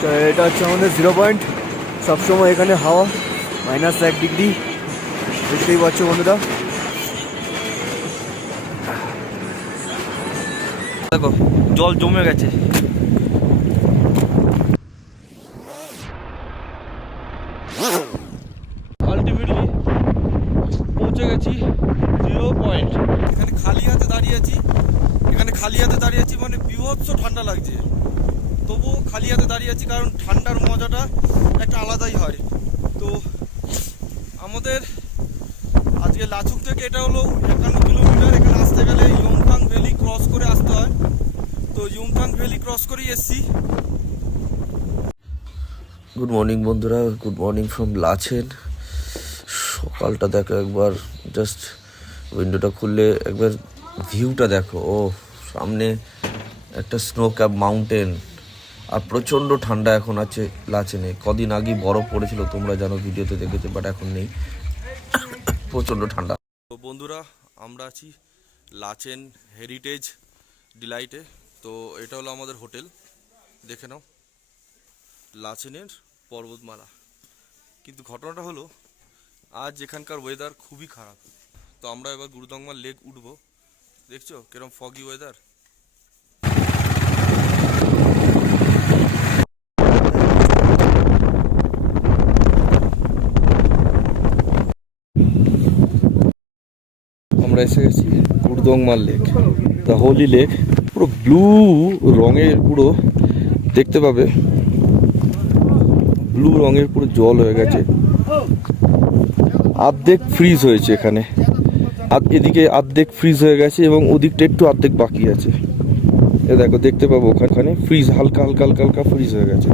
তো এটা হচ্ছে আমাদের 0 পয়েন্ট। সবসময় এখানে হাওয়া -1 ডিগ্রি, দেখতেই পাচ্ছ বন্ধুরা। দেখো জল জমে গেছে। আলটিমেটলি পৌঁছে গেছি 0 পয়েন্ট। এখানে খালি হাতে দাঁড়িয়ে আছি, মানে বিভৎস ঠান্ডা লাগছে, তবুও খালি হাতে দাঁড়িয়ে আছি কারণ ঠান্ডার মজাটা একটা আলাদাই হয়। তো আমাদের আজকে লাচুং থেকে এটা হলো 51 কিলোমিটার। এখানে আসতে গেলে ইয়ংথাং ভ্যালি ক্রস করে আসতে হয়। তো ইয়ংথাং ভ্যালি ক্রস করেই এসছি। গুড মর্নিং বন্ধুরা, গুড মর্নিং ফ্রম লাচেন। সকালটা দেখো একবার, জাস্ট উইন্ডোটা খুললে একবার ভিউটা দেখো। ও সামনে একটা স্নো ক্যাপ মাউন্টেন, আর প্রচণ্ড ঠান্ডা এখন আছে লাচেনে। কদিন আগেই বরফ পড়েছিল, তোমরা জানো, ভিডিওতে দেখেছো, বাট এখন নেই, প্রচণ্ড ঠান্ডা। তো বন্ধুরা, আমরা আছি লাচেন হেরিটেজ ডিলাইটে। তো এটা হলো আমাদের হোটেল, দেখে নাও, লাচেনের পর্বতমালা। কিন্তু ঘটনাটা হলো আজ এখানকার ওয়েদার খুবই খারাপ। তো আমরা এবার গুরুদংমার লেক উঠবো। দেখছো কিরম ফগি ওয়েদার। আমরা এসে গেছি Gurudongmar lake, the Holi lake. পুরো ব্লু রঙের, পুরো দেখতে পাবে ব্লু রঙের পুরো জল হয়ে গেছে। অর্ধেক ফ্রিজ হয়েছে এখানে, এদিকে অর্ধেক ফ্রিজ হয়ে গেছে এবং ওদিকটা একটু অর্ধেক বাকি আছে। এ দেখো, দেখতে পাবো ওখানে ফ্রিজ হালকা হালকা হালকা হালকা ফ্রিজ হয়ে গেছে।